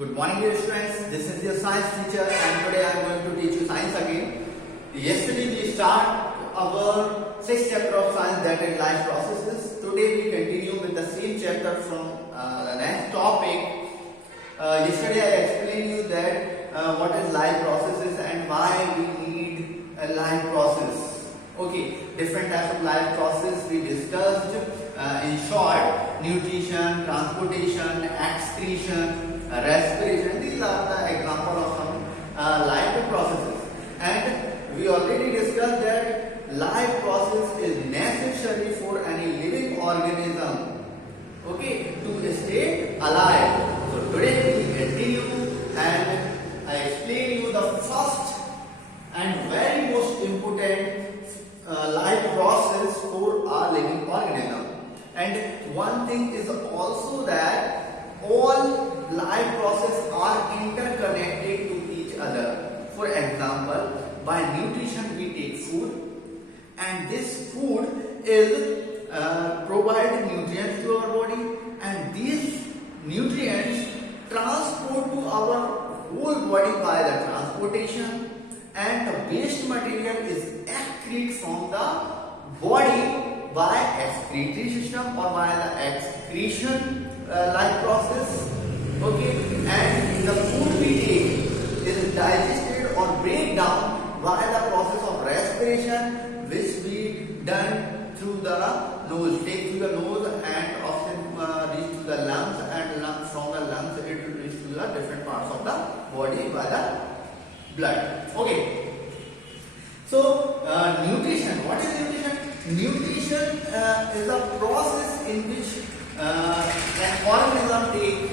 Good morning, dear students. This is your science teacher, and today I am going to teach you science again. Yesterday we start our sixth chapter of science, that is life processes. Today we continue with the same chapter from the next topic. Yesterday I explained you that what is life processes and why we need a life process. Okay, different types of life process we discussed. In short, nutrition, transportation, excretion, respiration. These are the example of some life processes. And we already discussed that life process is necessary for any living organism, okay, to stay alive. So today we continue and I explain you the first and very most important life process for a living organism. And one thing is also that all life processes are interconnected to each other. For example, by nutrition we take food, and this food is provide nutrients to our body, and these nutrients transport to our whole body by the transportation, and the waste material is excreted from the body by excretory system or by the excretion life process. Okay, and the food we take is digested or break down by the process of respiration, which we done through the nose, take through the nose and often reach to the lungs, and from the lungs it will reach to the different parts of the body by the blood. Okay, so nutrition. What is nutrition? Nutrition is a process in which an organism takes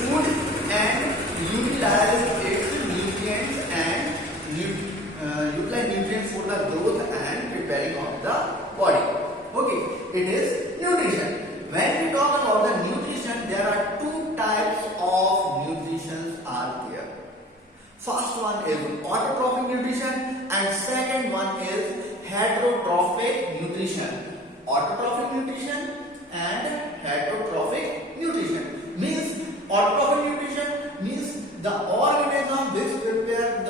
food and utilize its nutrients and utilize nutrients for the growth and preparing of the body. Okay, it is nutrition. When we talk about the nutrition, there are two types of nutrition are there. First one is autotrophic nutrition and second one is heterotrophic nutrition. Autotrophic nutrition and heterotrophic nutrition means autotrophic nutrition means the organism which prepare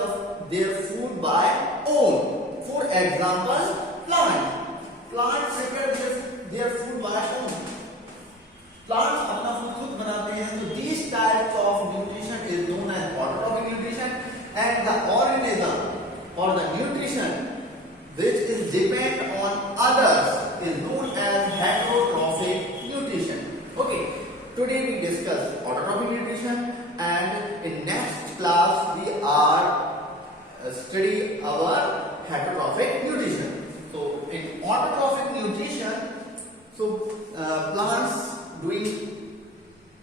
their food by own. For example, plants prepare their food by own. Plants अपना food खुद बनाते हैं. So these types of nutrition is known as autotrophic nutrition, and the organism or the nutrition which is depend on others is known as heterotrophic nutrition. Okay, today we discuss autotrophic nutrition, and in next class we are study our heterotrophic nutrition. So in autotrophic nutrition, so plants doing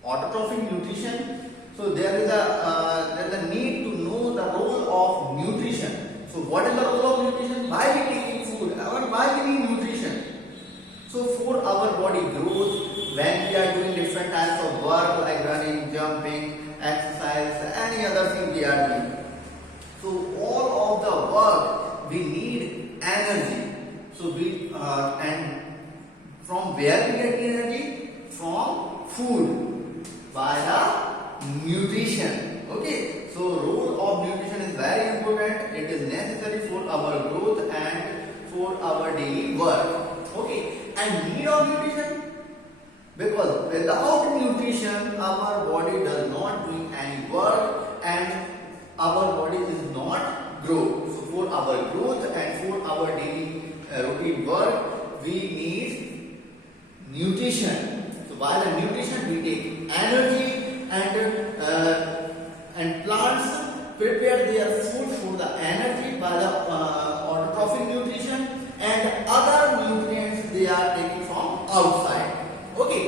autotrophic nutrition, so there is a need to know the role of nutrition. So what is the role of nutrition? Why we taking food? Why we need nutrition? So for our body growth, when we are doing different types of work like running, jumping, exercise, any other thing we are doing. So all of the work we need energy. So we and from where we get energy? From food by the nutrition. Okay, so role of nutrition is very important. It is necessary for our growth and for our daily work. Okay, and need of nutrition, because without nutrition our body does not do any work and our body is not grow. So for our growth and for our daily routine work we need nutrition. So by the nutrition we take energy, and plants prepare their food for the energy by the autotrophic nutrition, and other nutrients they are taking from outside. Okay,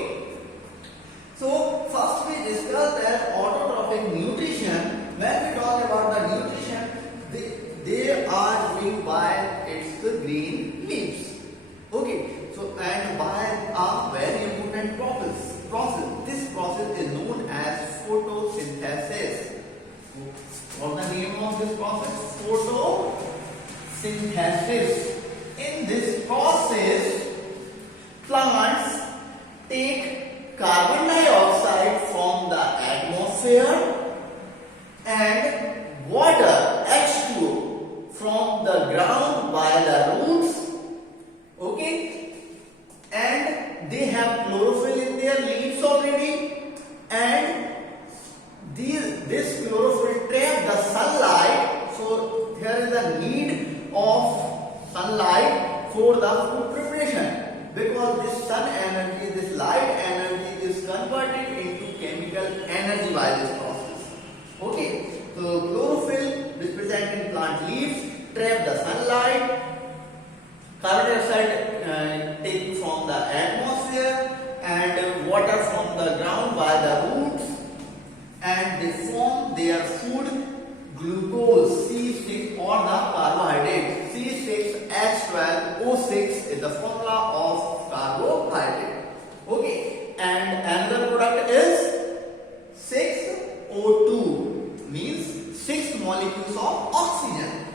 so first we discussed that autotrophic nutrition. When we talk about the nutrition, they are doing by its green leaves. Okay, so and by a very important process. This process is known as photosynthesis. What's the name of this process? atmosphere and water H2O from the ground by the roots. Okay, and they have chlorophyll in their leaves already, and this chlorophyll trap the sunlight. So here is the need of sunlight for the food preparation, because this sun energy, this light energy is converted into chemical energy by this process. Okay, so chlorophyll is present in plant leaves, trap the sunlight. Carbon dioxide taken from the atmosphere and water from the ground by the roots, and they form their food glucose C6 or the carbohydrate. C6H12O6 is the formula of carbohydrate. Okay, and another product is 6O2, means 6 molecules of oxygen.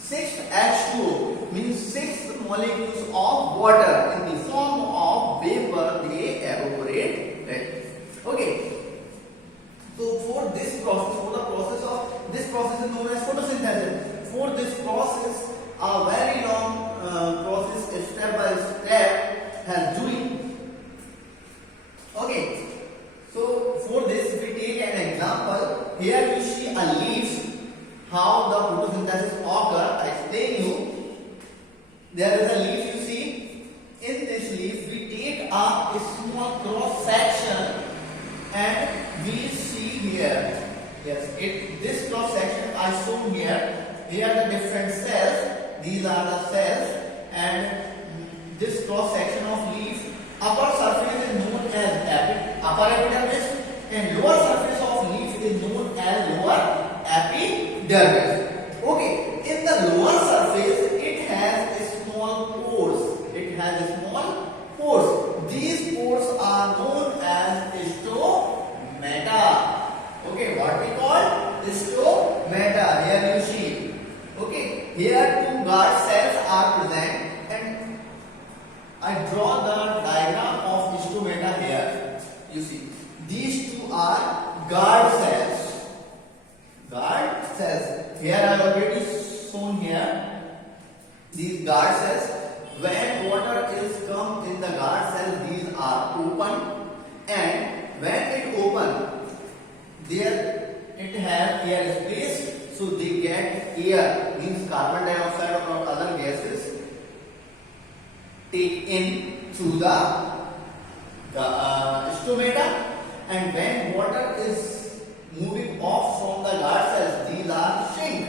6H2O means 6 molecules of water in the form of vapor, they evaporate. Right? Okay. So for this process, this process is known as photosynthesis. For this process, a very long process, step by step, has doing. Okay. So for this, we take an example. Here you see a leaf. How the photosynthesis occurs, I explain you. There is a leaf you see. In this leaf, we take a small cross section and we see here. Yes, this cross section I shown here. Here are the different cells. These are the cells, and this cross section of leaf. Upper surface is known as upper epidermis, and lower surface of leaf is known as lower epidermis. Okay, in the lower surface, it has small pores. These pores are known as stomata. Okay, what we call stomata. Here you see. Okay, here two guard cells are present, and I draw the diagram of stomata here. You see, these two are guard cells. Here I have already shown here these guard cells. When water is come in the guard cells, these are open, and when it open, there it has air space, so they get air, means carbon dioxide or other gases take in through the stomata, and when water is moving off from the guard cells, these are shrink.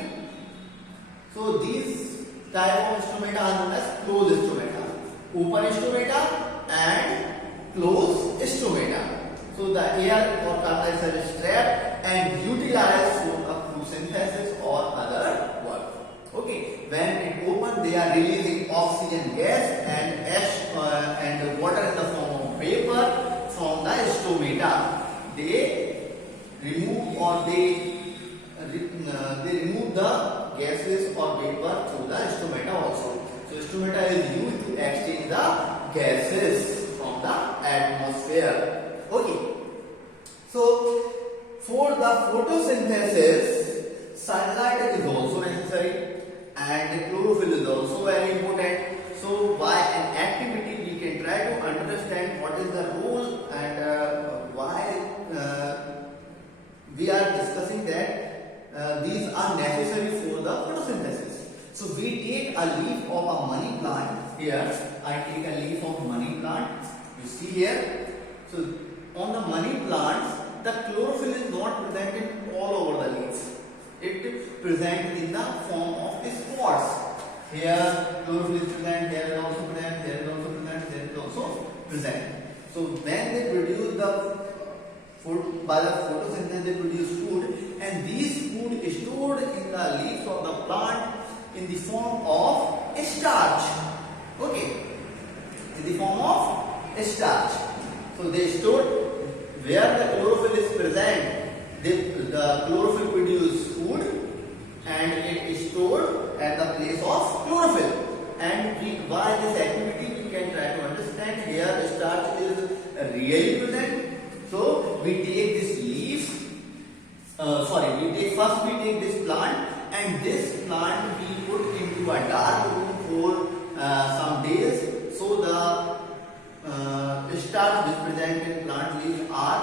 So these type of stomata are known as closed stomata, open stomata and closed stomata. So the air or carbon dioxide is trapped and utilized for photosynthesis or other work. Okay, when it open, they are releasing oxygen gas and and water in the form of vapor from the stomata. They remove the gases or vapor through the stomata also. So stomata is used to exchange the gases from the atmosphere. Okay. So for the photosynthesis, sunlight is also necessary, and chlorophyll is also very important. So by an activity, we can try to understand what is the role and why we are discussing that these are necessary for the photosynthesis. So we take a leaf of a money plant. Here I take a leaf of money plant. You see here. So on the money plants, the chlorophyll is not present all over the leaves. It is present in the form of spots. Here chlorophyll is present, here is also present, here is also present, there is also present. So when they produce the food, by the photosynthesis they produce food, and these food is stored in the leaves of the plant in the form of starch. Okay, in the form of starch. So they store where the chlorophyll is present. The chlorophyll produce food and it is stored at the place of chlorophyll. And by this activity we can try to understand here starch is really present. So we take this leaf first we take this plant, and this plant we put into a dark room for some days, so the starch which present in plant leaves are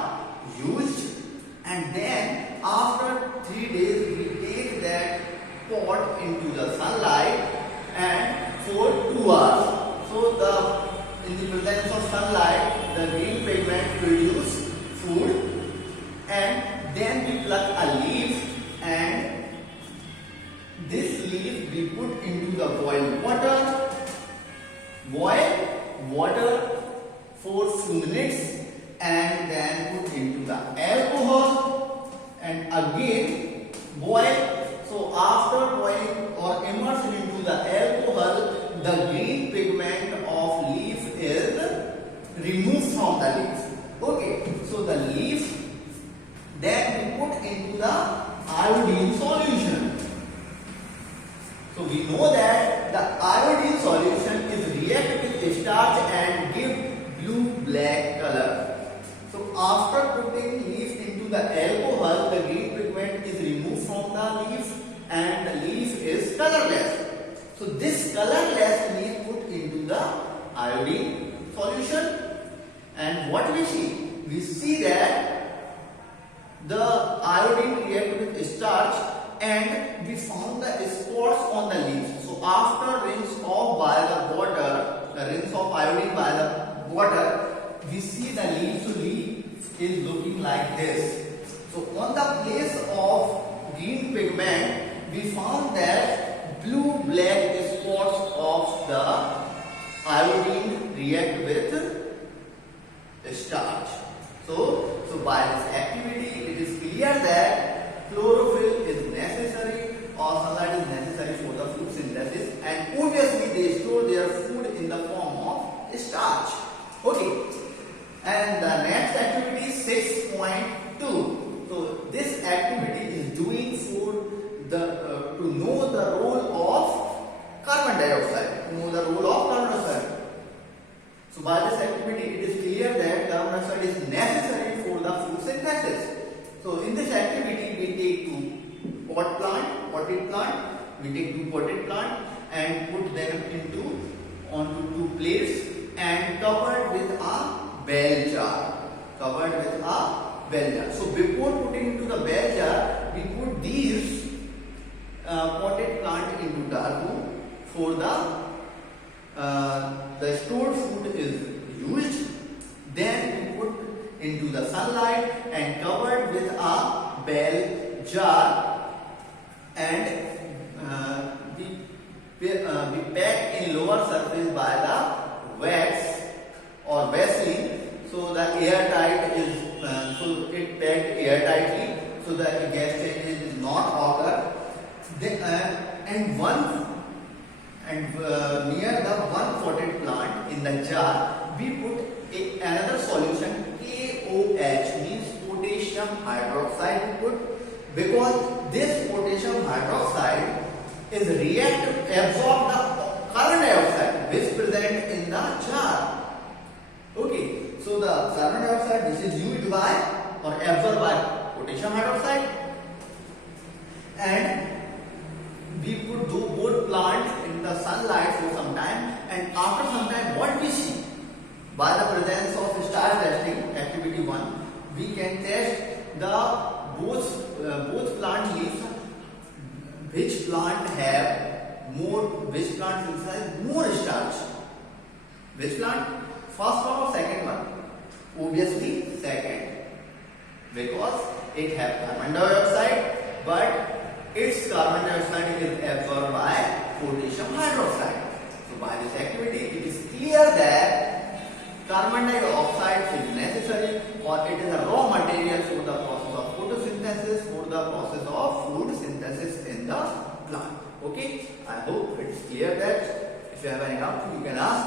used, and then after 3 days we take that pot into the sunlight and for 2 hours. So in the presence of sunlight, the green pigment produce food, and then we pluck a leaf, and this leaf we put into the boiled water. Boil water for few minutes, and then put into the alcohol, and again boil. So after boiling or immersing into the alcohol, the green pigment of leaf is removed from the leaf. Okay, so the leaf then we put into the iodine solution. So we know that the iodine solution is react with starch and give blue-black color. So after putting leaf into the alcohol, the green pigment is removed from the leaf and the leaf is colorless. So this colorless leaf put into the iodine solution, and what we see? We see that the iodine react with starch, and we found the spots on the leaves. So after rinse off by the water, the rinse of iodine by the water, we see the leaf is looking like this. So on the place of green pigment, we found that blue-black spots of the iodine react with starch. So by this activity, it is clear that chlorophyll is necessary or sunlight is necessary for the food synthesis, and obviously they store their food in the form of starch. Okay, and the next activity 6.2. So this activity is doing for to know the role of carbon dioxide. So by this activity, it is clear that carbon dioxide is necessary for the food synthesis. So in this activity, we take two potted plant. We take two potted plant and put them onto two plates and covered with a bell jar. So before putting into the bell jar, we put these potted plant into dark room for the stored food is used. Then we put into the sunlight and covered with a bell jar, and we packed in lower surface by the wax or Vaseline, so the airtight is so it packed airtightly, so the gas changes is not occur. Then near the one potted plant in the jar, we put another solution, KOH, means potassium hydroxide. We put, because this potassium hydroxide is react to absorb the carbon dioxide which present in the jar. Okay, so the carbon dioxide, this is used by or absorbed by potassium hydroxide, and we put both plants in the sunlight for some time, and after some time what we see, by the presence of starch testing, activity 1, we can test the both plant leaves, which plant inside more starch. Which plant? First one or second one? Obviously second, because it has carbon dioxide, but its carbon dioxide is absorbed by potassium hydroxide. So by this activity, it is clear that carbon dioxide is necessary, or it is a raw material for the process of photosynthesis, for the process of food synthesis in the plant. Okay, I hope it is clear that if you have any doubt, you can ask.